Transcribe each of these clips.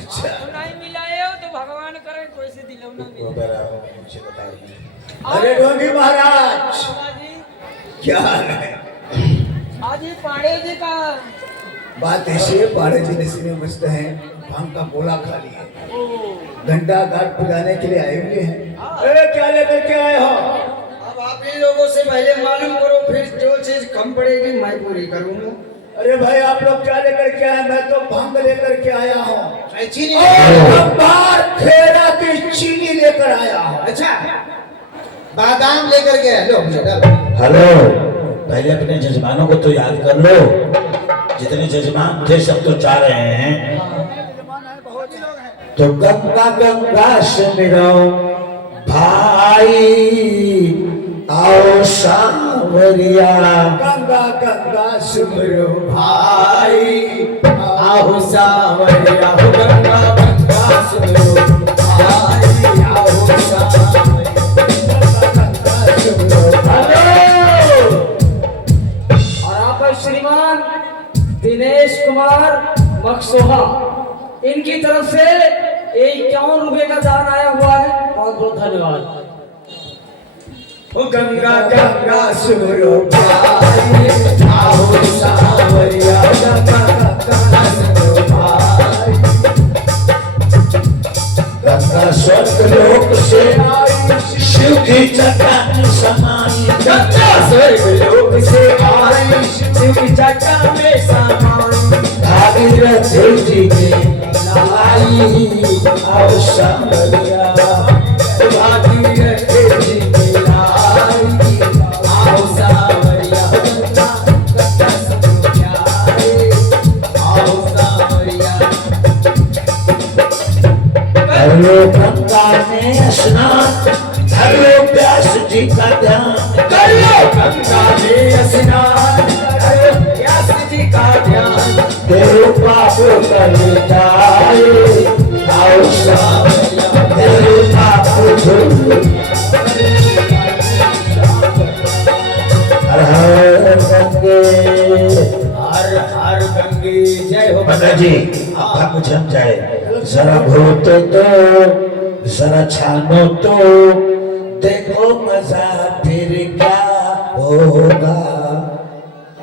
अच्छा नहीं मिलाए हो तो भगवान करे कोई से दिलौना मिले। मुझे बताइए। अरे डोंगी महाराज जी क्या है? आज ये पाड़े जी का बात ऐसी है, पाड़े जी नसीबे मस्त है, भांग का गोला खा लिए, घंटा घाट पुजाने के लिए आए हुए हैं। अरे क्या लेकर के आए हो? अब आप ही लोगों से पहले मालूम करो, फिर जो चीज कम पड़ेगी मैं पूरी करूंगा। अरे भाई आप लोग क्या लेकर के आए? मैं तो भांग लेकर के आया हूँ, चीनी बार खेरा की चीनी लेकर आया हूँ। अच्छा बादाम लेकर गए। लो हेलो, पहले अपने जजमानों को तो याद कर लो, जितने जजमान थे सब तो जा रहे हैं। तो गंगा गंगा सुमिरो भाई, आओ सांवरिया। गंगा गंगा सुमरो भाई, आओ सांवरिया। गंगा गंगा सुमिरो भाई, आओ सांवरिया। और आप श्रीमान दिनेश कुमार मकसोहा, इनकी तरफ से 51 रुपए का दान आया हुआ है। बहुत बहुत धन्यवाद। ओ गंगा गंगा सुमरो भाई, आओ सांवरिया। गंगा गंगा सुमरो भाई, गंगा स्वर्ग लोक से शिव की चट्टान समाई। गंगा स्वर्ग लोक से आई, शिव की जटा में समाई। भागीरथ जी ने लाई, आओ सांवरिया। भागीरथ जी ने लाई, आओ सांवरिया। गंगा गंगा सुमरो भाई, आओ सांवरिया। कर लो गंगा में स्नान, कर लो व्यास जी का ध्यान। कर लो गंगा में स्नान, कर लो व्यास जी का ध्यान। तेरे पाप कर जाए, आओ सांवरिया। तेरे पाप धुल। हर हर गंगे, हर हर गंगे जय हो। पता जी आप कुछ हम जाए, जरा घोटो तो, जरा छानो तो, देखो मजा फिर क्या होगा।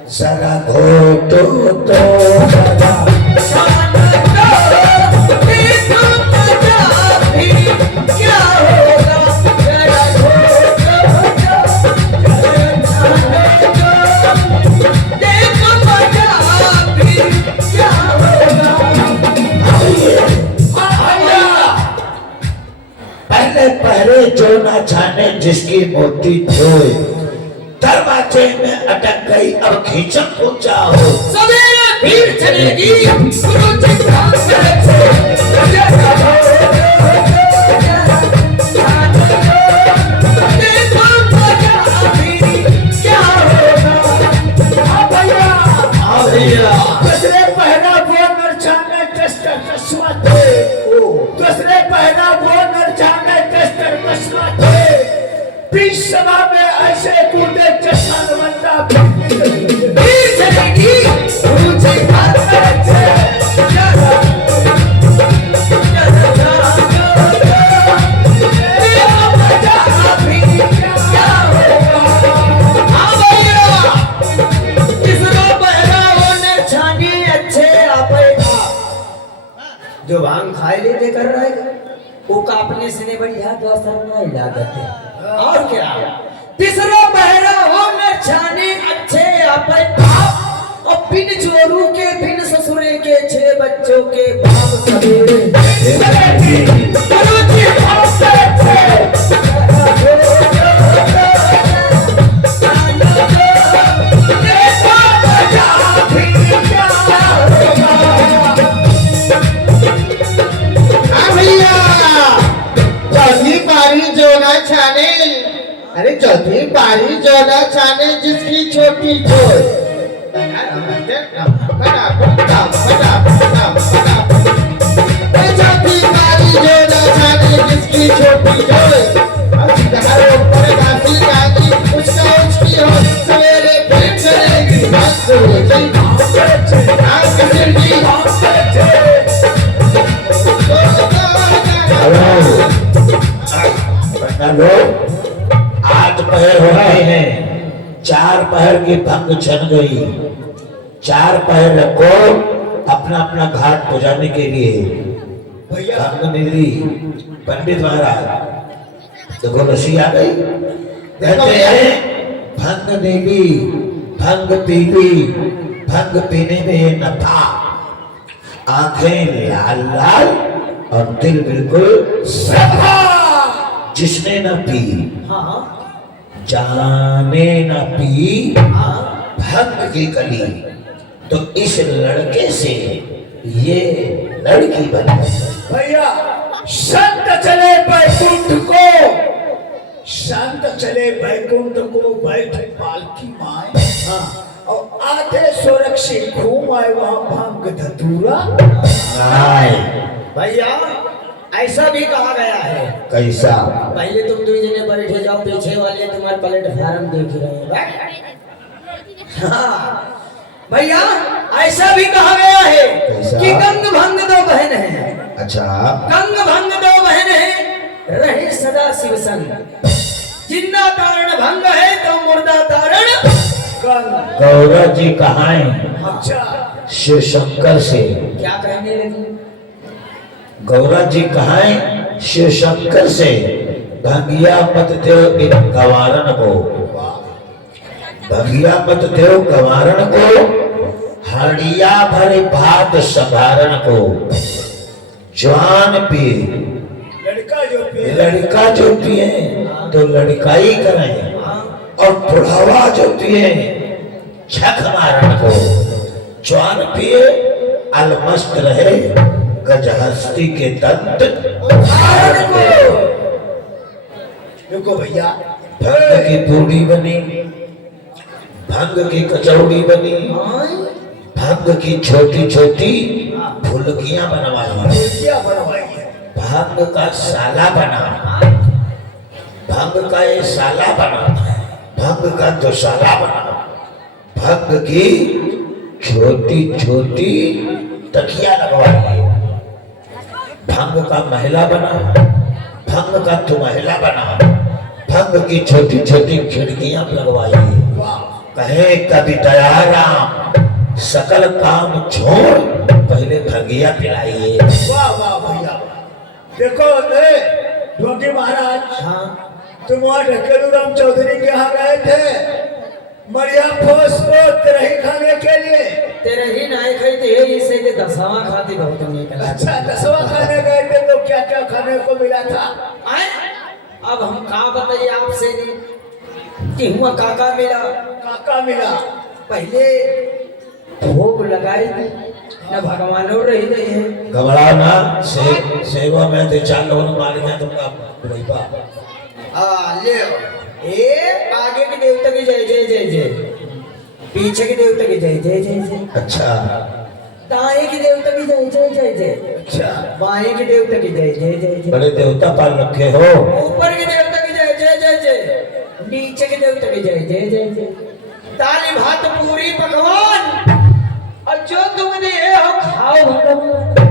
जरा घोटो तो, जरा पहले पहले जो ना जाने जिसकी मोती धोए, दरवाजे में अटक गई अब खींचन को जाओ। सवेरे भीड़ चलेगी गुरु जी का दूसरे पहना वो नरचाने टेस्टर कसवाते, दूसरे पहना वो नरचाने टेस्टर कसवाते। बीच सभा में ऐसे कूदे चश्मा बनता भीड़ चलेगी गुरु जी का जो भांग खाए लेते कर रहा है वो कापने से नहीं बढ़िया तो असर नहीं लागत है। और क्या। तीसरा पहरा हो न छाने अच्छे आपे बाप, और बिन जोरू के बिन ससुरे के 6 बच्चों के बाप सवेरे गुरु जी बाप से अरे चौथी पारी जोड़ा छाने जिसकी छोटी छोर। चौथी पारी जोड़ा छाने जिसकी छोटी छोर। उसका उसकी हो सवेरे फिर चलेगी 4 पहर की भंग छन गई। 4 पहर रखो अपना अपना घाट पुजाने के लिए। भैया भंग मिली पंडित महाराज तो गोलसी आ गई। कहते हैं भंग नीली भंग पीली भंग पीने में ये नफा, आंखें लाल लाल और दिल बिल्कुल सफा। जिसने न पी हाँ जाने न पी हाँ भंग की कली, तो इस लड़के से ये लड़की बन गई। भैया संत चले बैकुंठ को, संत चले बैकुंठ को बैठे पालकी माए। हाँ और आधे सुरक्षी घूम आए वहां भांग धतूरा। आए भैया ऐसा भी कहा गया है। कैसा? पहले तुम 2 जने बैठे जाओ, पीछे वाले तुम्हारे प्लेटफार्म देख रहे हैं। बैठ। हाँ भैया ऐसा भी कहा गया है कैसा? कि गंग भंग 2 बहन है। अच्छा गंग भंग 2 बहन है, रहे सदा शिव संग। जिंदा तारण भंग है तो मुर्दा तारण गंग। गौरव जी कहाँ हैं? अच्छा शिव शंकर से। क्या कहने लगी? गौरव जी कहाँ हैं? शिव शंकर से। भंगिया मत देव इन गवारन को, भंगिया मत देव गवारन को, हड़िया भरे भात संभारण को। जवान पिए लड़का जो पिए लड़का जो पिए तो लड़काई करें, और बुढ़ावा जो पिए छक मारन को। जवान पिए अलमस्त रहे गजहस्ती के दंत धारण को। देखो भैया भंग की पूड़ी बनी, भंग की कचौड़ी बनी, भंग की छोटी छोटी फुलकियां बनवाई, क्या बनवाई है? भंग का साला बना, भंग का ये साला बना, भंग का दुसाला बना, भंग की छोटी छोटी तकिया लगवाई, भंग का महिला बना, भंग का तुम्हेला बना, भंग की छोटी छोटी खिड़कियां लगवाई। कहे कभी दयाराम सकल काम छोड़ पहले भंगिया पिलाइए। वाह वाह भैया। देखो ढोंगी महाराज, हाँ तुम वहाँ ढकेलू राम चौधरी के यहाँ गए थे मरिया फोस को तरही खाने के लिए। तेरे ही नाई खाई थे, इसे के दसवां खाती बहुत नीक लगा। अच्छा 10वां खाने गए थे तो क्या क्या खाने को मिला था? आए अब हम कहा बताइए आपसे कि हुआ काका मिला। काका मिला। पहले भोग लगाई थी न, भगवानों रही नहीं है। घबराओ ना, सेवा में तो 4 लोगों ने मार दिया तुमका बुढ़ैपा। ले ए आगे के देवता की जय जय जय जय, पीछे के देवता की जय जय जय जय, अच्छा दाएं के देवता की जय जय जय जय, अच्छा बाएं के देवता की जय जय जय जय, बड़े देवता पाल रखे हो। ऊपर के देवता की जय जय जय जय, नीचे के देवता की जय जय जय जय। दाल भात पूरी पकवान और जो तुम दिए हो खाओ भगवान।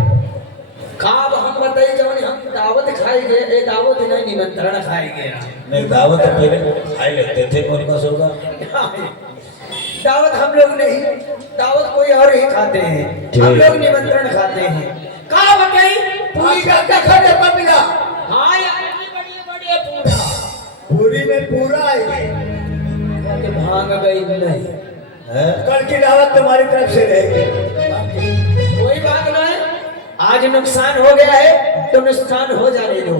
काब हम बताइए जब हम दावत खाएंगे, ये दावत नहीं निमंत्रण खाएंगे। नहीं दावत तो पहले खाई लेते थे मोरी पास होगा। दावत हम लोग नहीं, दावत कोई और ही खाते हैं, हम लोग निमंत्रण खाते हैं। कहा बताई पूरी क्या क्या खाने को मिला? हाँ यार बढ़िया बढ़िया पूरा पूरी में पूरा है। भांग गई नहीं, हैं? कल की दावत तुम्हारी तरफ से रहेगी। कोई बात नहीं। आज नुकसान हो गया है तो नुकसान हो जाने दो।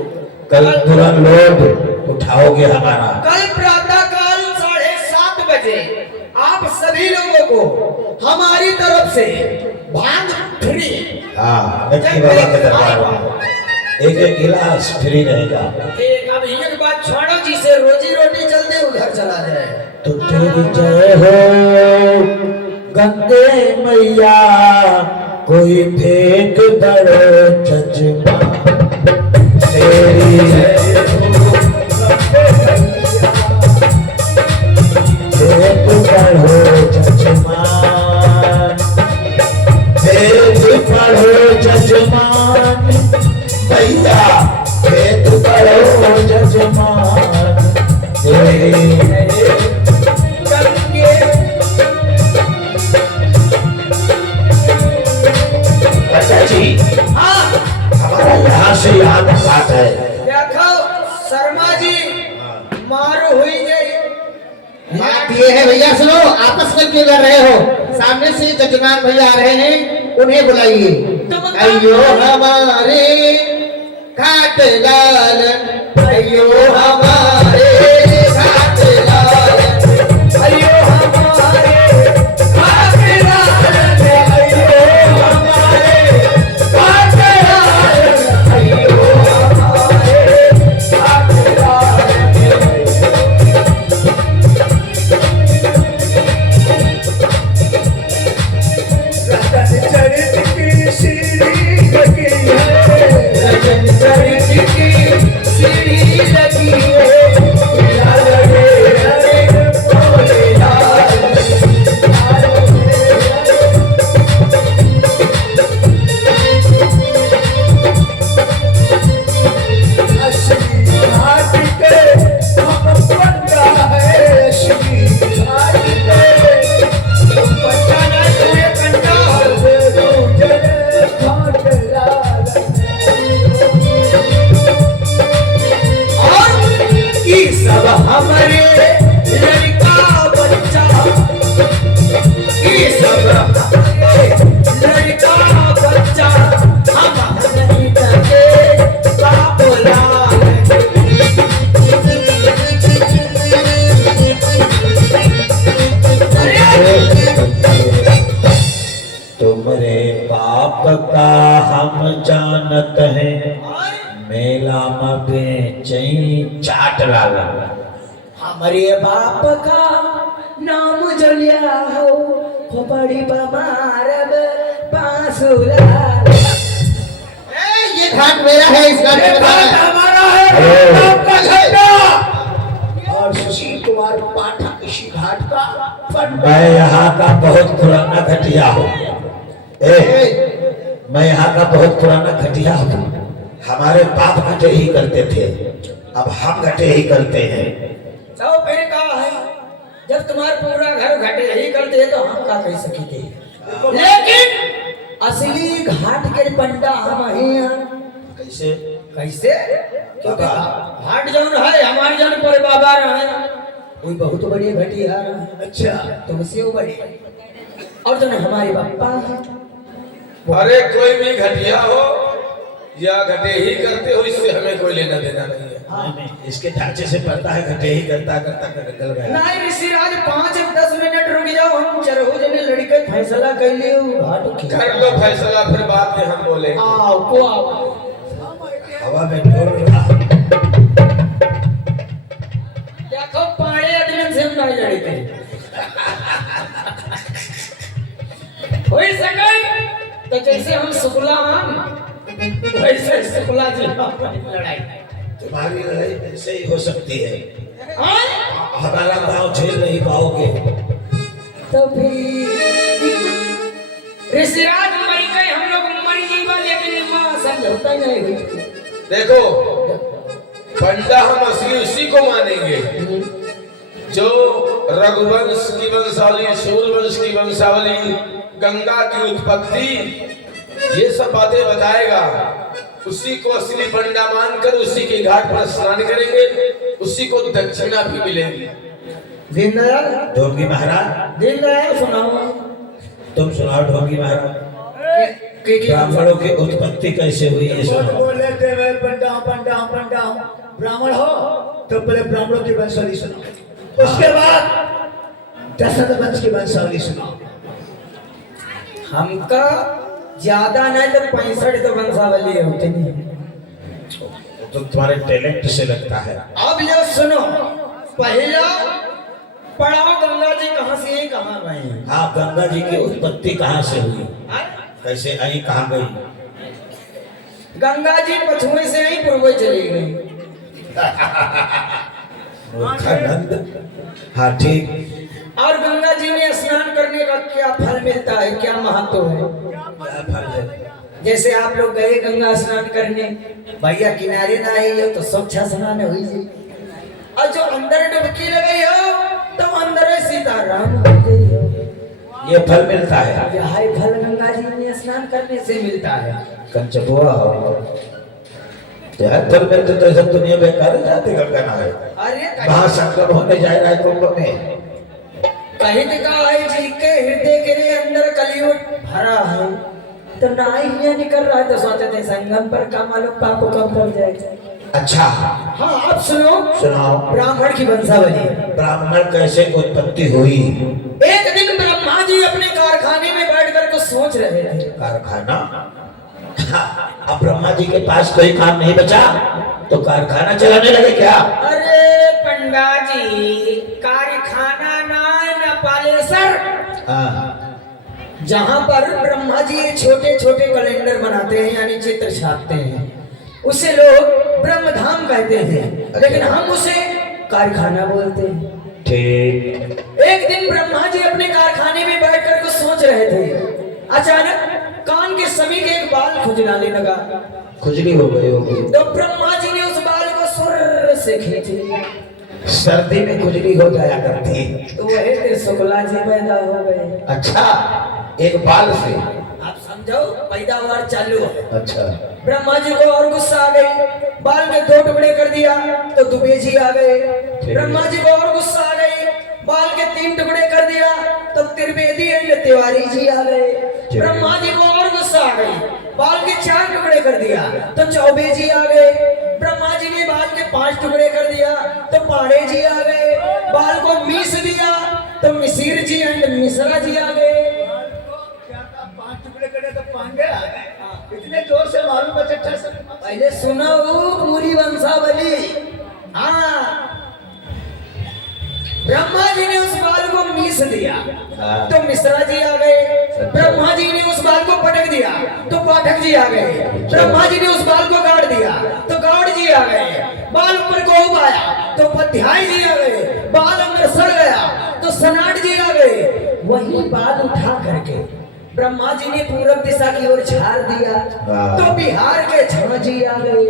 कल पूरा लोड उठाओगे हमारा। कल प्रातः काल 7:30 बजे आप सभी लोगों को हमारी तरफ से भांग फ्री। हाँ नक्की बाबा के दरबार में 1-1 गिलास फ्री रहेगा। अब एक बात छोड़ो, जिसे रोजी रोटी चलते उधर चला जाए। तो तेरी जय हो गंगे मैया, कोई भेद बड़ो जजमा। तेरी जय हो भेद बड़ो जजमान, भेद बड़ो जजमान भैया, भेद बड़ो जजमान। तेरी गंगे जी हाँ हमारा यहाँ से यहाँ तक बात है। देखो शर्मा जी मारो हुई गई। बात ये है भैया, सुनो, आपस में क्यों लड़ रहे हो? सामने से जजमान भैया आ रहे हैं, उन्हें बुलाइए। अयो हमारे घाट लाल, अयो हमारे घाट लाल, अयो हमारे घाट लाल, अयो हमारे घाट लाल, अयो हमारे घाट लाल। रतन चरित की सीढ़ी लगी है, रतन चरित की सीढ़ी लगी है, लाल रे हरे बोले लाल, असली घाट के हम पंडा है, असली घाट के हम पंडा नहीं है, पंडा जय घाट लाल। और ये सब हमारे लड़का बच्चा, ये सब हमारे लड़का बच्चा, हम नहीं डरते बाप लाल। तुमरे बाप का हम जानत हैं, मेला में बेचई चाट लाला। हमारे बाप का नाम जलिया हो बड़ी बमारब बांसुरा। ये घाट मेरा है, इस घाट ये में घाट है। हमारा है, हेलो। आपका झंडा। और सुशील कुमार पाठक इसी घाट का पंडा। मैं यहाँ का बहुत पुराना घटिया हूँ। मैं यहाँ का बहुत पुराना घटिया हूँ। हमारे बाप घटे ही करते थे, अब हम घटे ही करते हैं। तो फिर कहा है, जब तुम्हारा पूरा घर घटे ही करते तो हम का कह सकी थे, लेकिन असली घाट के पंडा हम ही हैं। कैसे? कैसे? क्योंकि घाट जौन है हमारे जौन पर बाबा रहे, कोई बहुत बड़ी घटिया है। अच्छा, तुमसे वो बड़ी और जो हमारे पापा हैं, अरे कोई भी घटिया हो या घटे ही करते हो, इससे हमें कोई लेना देना नहीं है। नहीं, इसके ढांचे से पड़ता है घटे ही करता करता कर निकल गया। नहीं ऋषिराज 5-10 मिनट रुक जाओ, हम चरहो जने लड़के फैसला कर लियो घाट की। कर लो फैसला, फिर बाद में हम बोलेंगे। आओ को आओ। हवा में ढोल रहा। देखो पाड़े आदमी से हम नहीं लड़के होई सके तो जैसे हम शुक्ला हम वैसे शुक्ला जी लड़ाई। तुम्हारी लड़ाई ऐसे ही हो सकती है, हाँ? हमारा गांव झेल नहीं पाओगे। तो फिर ऋषिराज मर गए, हम लोग मर जीवा, लेकिन मां समझौता ही नहीं हुई। देखो पंडा हम असली उसी को मानेंगे जो रघुवंश की वंशावली, सूर्यवंश की वंशावली, गंगा की उत्पत्ति, ये सब बातें बताएगा। उसी को असली पंडा मानकर उसी के घाट पर स्नान करेंगे, उसी को दक्षिणा भी मिलेगी। दीनदयाल ढोंगी महाराज, दीनदयाल सुनाओ। तुम सुनाओ ढोंगी महाराज, के ब्राह्मणों की उत्पत्ति कैसे हुई है? कौन बोले थे मैं पंडा हूँ, पंडा हूँ, पंडा हूँ। ब्राह्मण हो तो पहले ब्राह्मणों की वंशावली सुनाओ, उसके बाद दशरथ वंश की वंशावली सुनाओ। हमका ज्यादा नहीं तो 65 तो वंशावली होती नहीं। तो तुम्हारे टैलेंट से लगता है। अब ये सुनो, पहला पढ़ाओ गंगा जी कहाँ से आई, कहाँ गई? हाँ, गंगा जी की उत्पत्ति कहाँ से हुई, हाँ? कैसे आई, कहाँ गई? गंगा जी पछुए से आई, पूर्व चली गई। मूर्खानंद। हाँ ठीक। और गंगा जी में स्नान करने का क्या फल मिलता है, क्या महत्व है? क्या फल है? जैसे आप लोग गए गंगा स्नान करने, भैया किनारे ना आई हो तो स्वच्छ स्नान हुई जी, और जो अंदर डुबकी लगाई हो तो अंदर सीताराम हो गई हो। ये फल मिलता है। यह फल गंगा जी में स्नान करने से मिलता है। कंचपुआ यार फल मिलते तो सब दुनिया बेकार जाते गंगा नहाए। अरे वहां संक्रमण होने जा रहा है कुंभ में। कहीं कहा है जी के हृदय के अंदर कलयुग भरा है, तो ना ही ये निकल रहा है, तो सोचते थे संगम पर का मालूम पापों कम पड़ जाएगा। अच्छा हाँ अब सुनो, सुनाओ। ब्राह्मण की वंशावली। ब्राह्मण कैसे उत्पत्ति हुई? एक दिन ब्रह्मा जी अपने कारखाने में बैठकर कुछ सोच रहे थे। कारखाना? हाँ, अब ब्रह्मा जी के पास कोई काम नहीं बचा तो कारखाना चलाने लगे क्या? अरे पंडा जी, कारखाना ना पाले सर, हाँ। जहाँ पर ब्रह्मा जी छोटे छोटे कैलेंडर बनाते हैं यानी चित्र छापते हैं, उसे लोग ब्रह्मधाम कहते हैं, लेकिन हम उसे कारखाना बोलते हैं। ठीक। एक दिन ब्रह्मा जी अपने कारखाने में बैठकर कुछ सोच रहे थे। अचानक कान के सभी के एक बाल खुजलाने लगा। खुजली हो गई होगी। तो ब्रह्मा जी ने उस बाल को सुर से खींचे। सर्दी में खुजली हो जाया करती। तो वही शुक्ला जी पैदा हो गए। अच्छा, एक बाल से आप समझो पैदावार चालू है। अच्छा। ब्रह्मा जी को और गुस्सा आ गई, बाल के 2 टुकड़े कर दिया तो दुबे जी आ गए। ब्रह्मा जी को और गुस्सा आ गई, बाल के 3 टुकड़े कर दिया तो त्रिवेदी एंड तिवारी जी आ गए। ब्रह्मा जी को और गुस्सा आ गई, बाल के 4 टुकड़े कर दिया तो चौबे जी आ गए। ब्रह्मा जी ने बाल के 5 टुकड़े कर दिया तो पाड़े जी आ गए। बाल को मीस दिया तो मिसिर जी एंड मिश्रा जी आ गए। 5 टुकड़े करे तो पांडे आ गए। इतने जोर से मालूम है चट्टा से। पहले सुना वो पूरी वंशावली। हाँ, ब्रह्मा जी ने उस बाल को मीस दिया तो मिश्रा जी आ गए। ब्रह्मा जी ने उस बाल को पटक दिया तो पाठक जी आ गए। ब्रह्मा जी ने उस बाल को गाड़ दिया तो गाड़ जी आ गए। बाल ऊपर को उबाया तो पध्याय जी आ गए। बाल अंदर सड़ गया तो सनाट जी आ गए। वही बाल उठा करके ब्रह्मा जी ने पूरब दिशा की ओर झाड़ दिया तो बिहार के झा जी आ गए।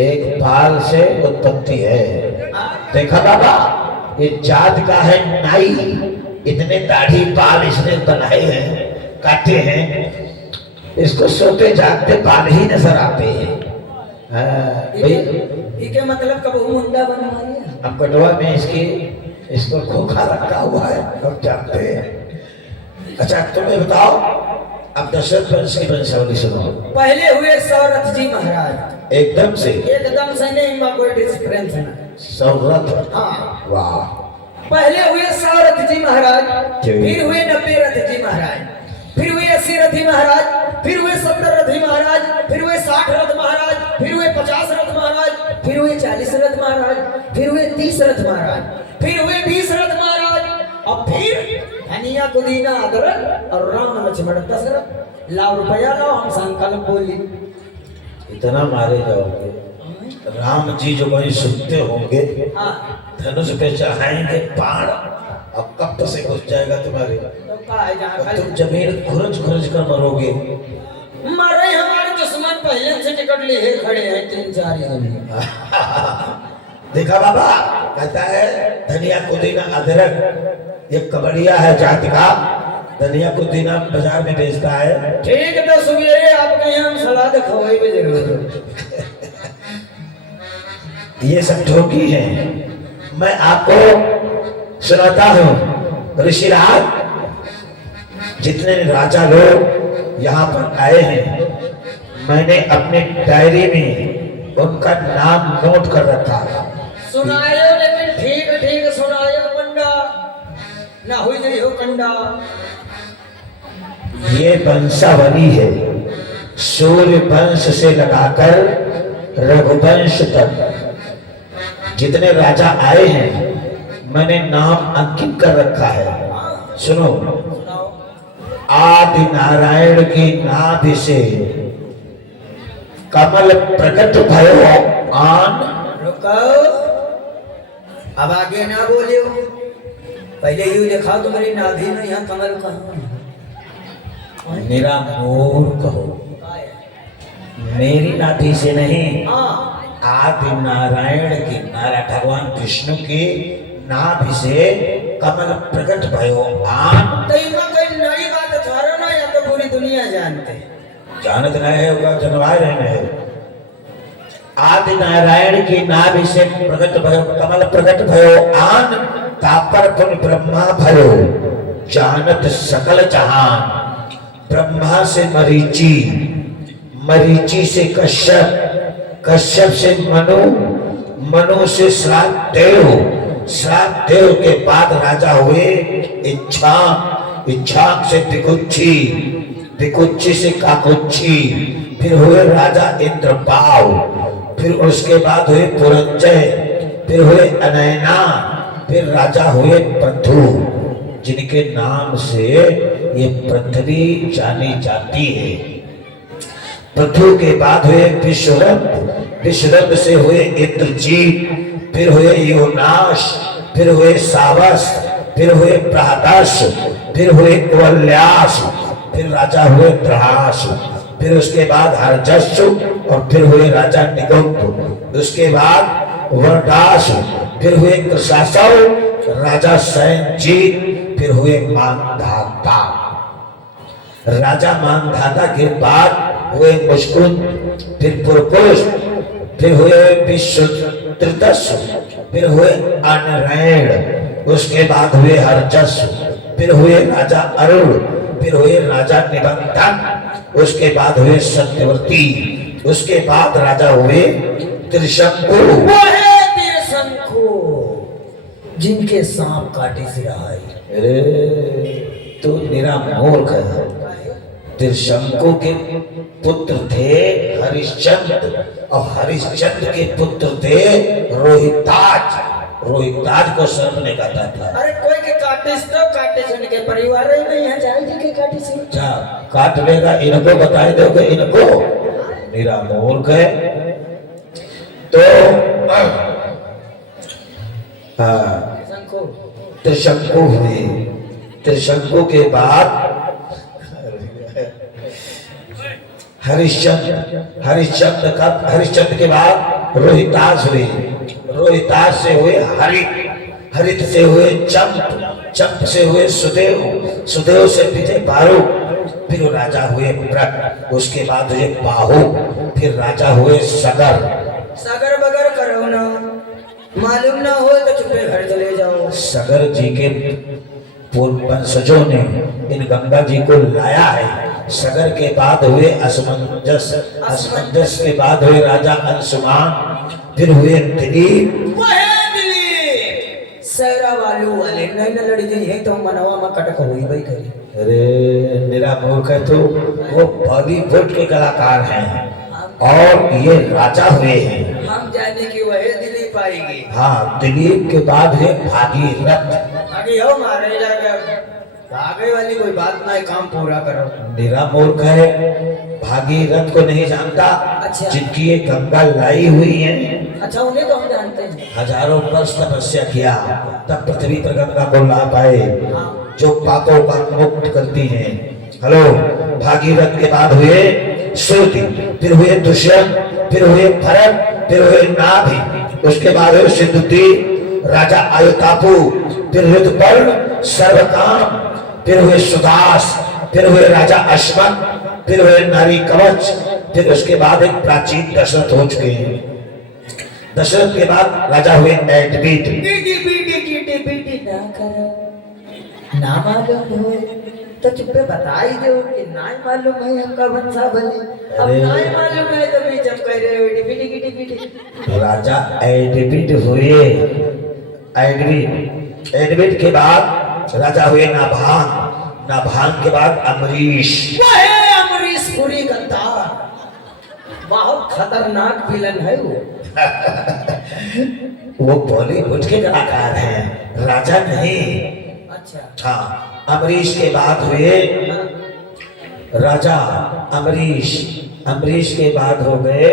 एक बाल से उत्पत्ति है। देखा बाबा, ये जात का है नाई। इतने दाढ़ी बाल इसने बनाए हैं, काटे हैं, इसको सोते जागते बाल ही नजर आते हैं। इके मतलब कब मुंडा बनवाई है? अब कटवा में इसको खोखा रखा हुआ है, हम जानते हैं। अच्छा तुम्हें बताओ, अब दशरथ वंश की वंशावली सुनो। पहले हुए सौरथ जी महाराज। एकदम से नहीं, इनमें कोई डिफरेंस नहीं। सौरथ? हाँ। वाह। पहले हुए 100 रथ जी महाराज, जी। फिर हुए 90 रथ जी महाराज, फिर हुए 80 रथी महाराज, फिर हुए 70 रथी महाराज, फिर हुए 60 रथ महाराज, फिर हुए 50 रथ महाराज, फिर हुए 40 रथ महाराज, फिर हुए 30 रथ महाराज, फिर हुए 20 रथ महाराज, और फिर धनिया पुदीना अदरक और राम लक्ष्मण दशरथ। लाओ रुपया लाओ, हम संकल्प बोली। इतना मारे जाओगे, राम जी जो वही सुनते होंगे, हाँ, धनुष पे चढ़ाएंगे बाण, अब कब से घुस जाएगा तुम्हारे, तो का है जहाँ और तुम जमीन खुरच खुरच कर मरोगे। मारे हमारे दुश्मन पहले से टिकट लिए खड़े हैं 3-4 जन। देखा बाबा, कहता है धनिया पुदीना अदरक, ये कबड़िया है जाति का, धनिया पुदीना बाजार में बेचता है। ठीक है, तो सवेरे आपके यहाँ सलाद खवाई भी जरूर। ये सब ठोकी है। मैं आपको सुनाता हूँ, ऋषिराज जितने राजा लोग यहाँ पर आए हैं, मैंने अपने डायरी में उनका नाम नोट कर रखा है। सुनायो, लेकिन ठीक ठीक सुनायो पंडा, ना हुई नहीं हो कंडा। ये वंशावली है, सूर्य वंश से लगाकर रघुवंश तक जितने राजा आए हैं, मैंने नाम अंकित कर रखा है। सुनो, आदि नारायण की नाभि से कमल प्रकट भयो आन। रुको, अब आगे ना बोलियो, पहले यूं दिखाओ तुम्हारी नाभि में यहाँ कमल कहाँ। मेरा मोर कहो, मेरी नाभि से नहीं, हाँ, आदि नारायण की, नारायण भगवान विष्णु की नाभि से कमल प्रकट भयो आन। तो इमा कोई नई बात थारो ना या तो पूरी दुनिया जानते। जानत न है होगा जनवाय रहने है। आदि नारायण की नाभि से प्रकट भयो कमल प्रकट भयो आन, तापर पुन ब्रह्मा भयो जानत सकल जहान। ब्रह्मा से मरीचि, मरीचि से कश्यप, कश्यप से मनु, मनु से श्राद्ध देव, श्राद्ध देव के बाद राजा हुए इच्छा, इच्छा से दिकुच्छी, दिकुच्छी से काकुच्छी, फिर हुए राजा इंद्रपाव, फिर उसके बाद हुए पुरंजय, फिर हुए अनयना, फिर राजा हुए पृथु, जिनके नाम से ये पृथ्वी जानी जाती है। पृथु के बाद हुए विश्वरथ, विश्वरथ से हुए इंद्रजीत, फिर हुए योनाश, फिर हुए सावस, फिर हुए प्रादश, फिर हुए कुवल्यास, फिर राजा हुए त्रहास, फिर उसके बाद हरजस्सु और फिर हुए राजा निगुम्भ, उसके बाद वरदास, फिर हुए कृशासव, राजा सैनजीत, फिर हुए मानधाता। राजा मानधाता के बाद हुए मुस्कुंद, फिर पुरपुरुष, फिर हुए विश्वतृतस, फिर हुए अनरैण, उसके बाद हुए हरजस, फिर हुए राजा अरुण, फिर हुए राजा निबंधन, उसके बाद हुए सत्यवती, उसके बाद राजा हुए त्रिशंकु। वो है त्रिशंकु, जिनके सांप काटे से रहा है। अरे तो मेरा मूर्ख है। त्रिशंकु के पुत्र थे हरिश्चंद्र और हरिश्चंद्र के पुत्र थे रोहिताज। रोहिताज को सर्प ने काटा था। अरे कोई के काटे से तो काटे से उनके परिवार में यहाँ जाए जी के काटे से। अच्छा काट लेगा, इनको बताए दोगे इनको? मेरा मूर्ख है। तो त्रिशंकु हुए, त्रिशंकु के बाद हरिश्चंद्र, हरिश्चंद्र के बाद रोहितास हुए, रोहितास से हुए हरित, हरित से हुए चंप, चंप से हुए सुदेव, सुदेव से विजय बारू, फिर राजा हुए व्रत, उसके बाद हुए बाहु, फिर राजा हुए सगर। सगर बगर करो ना, मालूम ना हो तो चुपे घर चले जाओ। सगर जी के पूर्व वंशजों ने इन गंगा जी को लाया है। सगर के बाद हुए असमंजस, असमंजस के बाद हुए राजा अंशुमान, फिर हुए दिलीप। वो है दिलीप, सैरा वालू वाले नहीं न लड़ी गई है तो मनवा में कटक हुई भाई करी। अरे मेरा मूर्ख है। तो वो बॉलीवुड के कलाकार हैं और ये राजा हुए हैं। हम जाने की वही दिलीप आएगी। हाँ दिलीप के बाद है भागीरथ। आगे हो मारे जाकर आगे वाली कोई बात ना, काम पूरा करो। मेरा मूर्ख है, भागीरथ को नहीं जानता। अच्छा। जिनकी ये गंगा लाई हुई है। अच्छा उन्हें तो हम जानते हैं। हजारों वर्ष तपस्या किया तब पृथ्वी पर गंगा को ला पाए, जो पापों का मुक्त करती है। हेलो, भागीरथ के बाद हुए श्रुति, फिर हुए दुष्यंत, फिर हुए भरत, फिर हुए नाभि, उसके बाद हुए सिद्धि, राजा आयुतापु, फिर ऋतुपर्ण, सर्वकाम, फिर हुए सुदास, फिर हुए राजा अश्वक, फिर हुए नारी कवच, फिर उसके बाद एक प्राचीन दशरथ हो चुके हैं। दशरथ के बाद राजा हुए एडवीट। ना करो, ना मालूम हो तो चुप्पे बता ही दो कि ना मालूम है हमका वंशावली। अब ना मालूम है तो भी जब कह रहे हो डिपीटी। राजा एडवीट हुए, एडवीट, एडवीट के बाद राजा हुए नाभान, नाभान के बाद अमरीश। वो है अमरीश पुरी गद्दार, बहुत खतरनाक विलन है वो। वो बॉलीवुड के कलाकार हैं, राजा नहीं। अच्छा हाँ, अमरीश के बाद हुए राजा अमरीश, अमरीश के बाद हो गए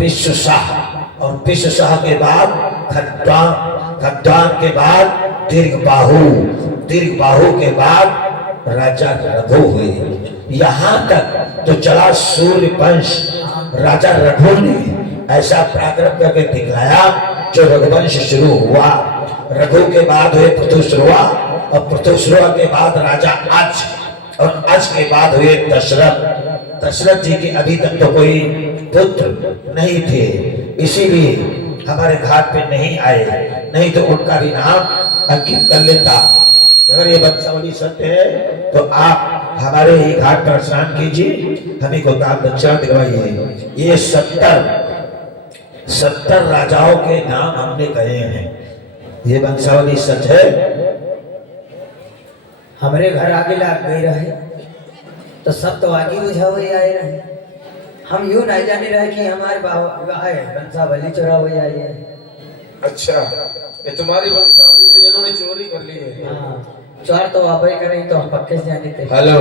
विश्वशाह, और विश्वशाह के बाद खद्वान, खद्वान के बाद दीर्घबाहु, दीर्घबाहु के बाद राजा रघु हुए। यहाँ तक तो चला सूर्य वंश। राजा रघु ने ऐसा पराक्रम करके दिखलाया जो रघुवंश शुरू हुआ। रघु के बाद हुए प्रथुश्रवा, और प्रथुश्रवा के बाद राजा अज, और अज के बाद हुए दशरथ। दशरथ जी के अभी तक तो कोई पुत्र नहीं थे, इसीलिए हमारे घाट पे नहीं आए, नहीं तो उनका भी नाम अंकित कर लेता। अगर ये वंशावली सत्य है तो आप हमारे ही घाट पर स्नान कीजिए, हमें को दान दक्षिणा दिलवाइए। ये 70 राजाओं के नाम हमने कहे हैं, ये वंशावली सच है। हमारे घर आगे लाग गई रहे तो सब तो आगे बुझा हुए आए रहे। हम यूं नहीं जाने रहे कि हमारे वंशावली चोरा हुए आई है। अच्छा, ये तुम्हारी वंशावली जो इन्होंने चोरी कर ली है। हाँ, चोर तो आप ही करें तो हम पक्के से जाने थे। हेलो,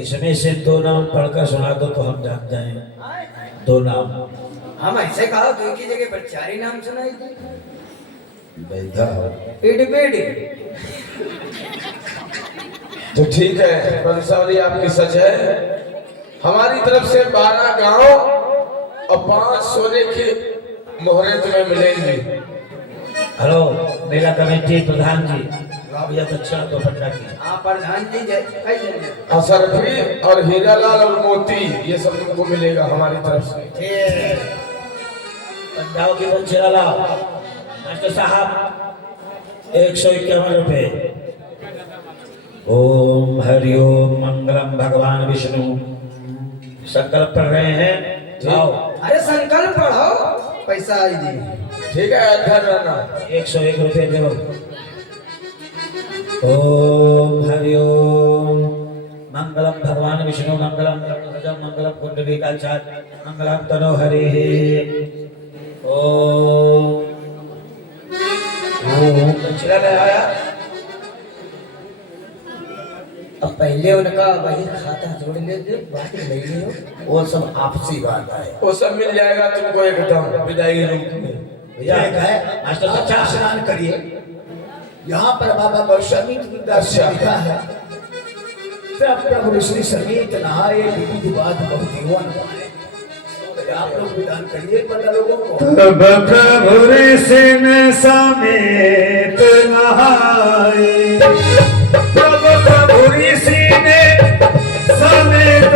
इसमें से 2 नाम पढ़कर सुना दो तो हम जान जाएं। 2 नाम। हम ऐसे कहा तो एक ही जगह पर 4 ही नाम सुनाई थे। बैधा पीढ़ी पीढ़ी तो ठीक है, वंशावली आपकी सच है। हमारी तरफ से 12 गांव और 5 सोने के मोहरे तुम्हें मिलेंगे। हेलो, मेला कमेटी प्रधान जी, भैया दक्षिणा तो 15 की। हाँ प्रधान जी असरफी और हीरालाल और मोती, ये सब तुमको मिलेगा हमारी तरफ से। पंजाब की दक्षिणा लाओ। मास्टर साहब 151 रुपए। ओम हरिओम मंगलम भगवान विष्णु। संकल्प पढ़ रहे हैं, जाओ। अरे संकल्प पढ़ो, पैसा आई दी। ठीक है, अध्ययन रहना। 101 रुपए दो। ओम हरिओम मंगलम भगवान विष्णु मंगलम गरुड़ध्वजं मंगलम कुंडलीकाक्षाय मंगलम तनो हरिः। ओम दक्षिणा ले आया। अब पहले उनका वही खाता जोड़ लेते, बाकी नहीं हो, वो सब आपसी बात है। वो सब मिल जाएगा तुमको एकदम विदाई रूप में। भैया है मास्टर आप अच्छा स्नान करिए। यहाँ पर बाबा गोस्वामी तुलसीदास ने लिखा है, तब प्रभु ऋषि समेत नहाए, विधि बात बहुत युवन पाए। आप लोग विधान करिए 15 लोगों को। तब प्रभु ऋषि ने समेत नहाए, तब प्रभु ऋषि ने समेत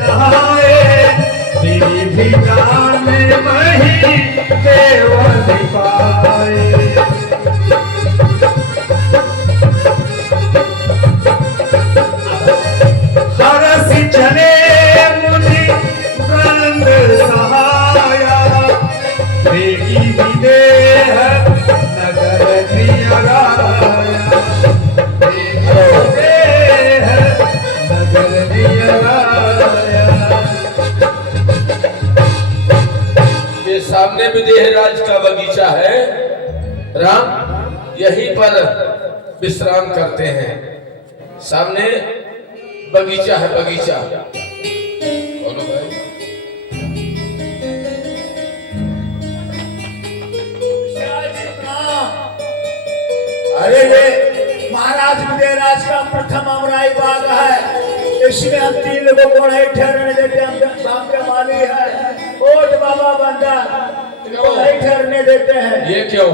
नहाए, विधि जाने मही देव पाए। हरसि चले मुनि वृंद सहाया, देगी विदेह नगर नियराया, देगी विदेह नगर नियराया। ये सामने विदेहराज का बगीचा है, राम यहीं पर विश्राम करते हैं। सामने बगीचा है, बगीचा। बोलो भाई। अरे ये महाराज विजयराज का प्रथम अमराई बाग है, इसमें हम 3 लोगों को नहीं ठहरने देते। हम बाग के माली है, ओट बाबा बंदा, इनको नहीं ठहरने देते हैं। ये क्यों?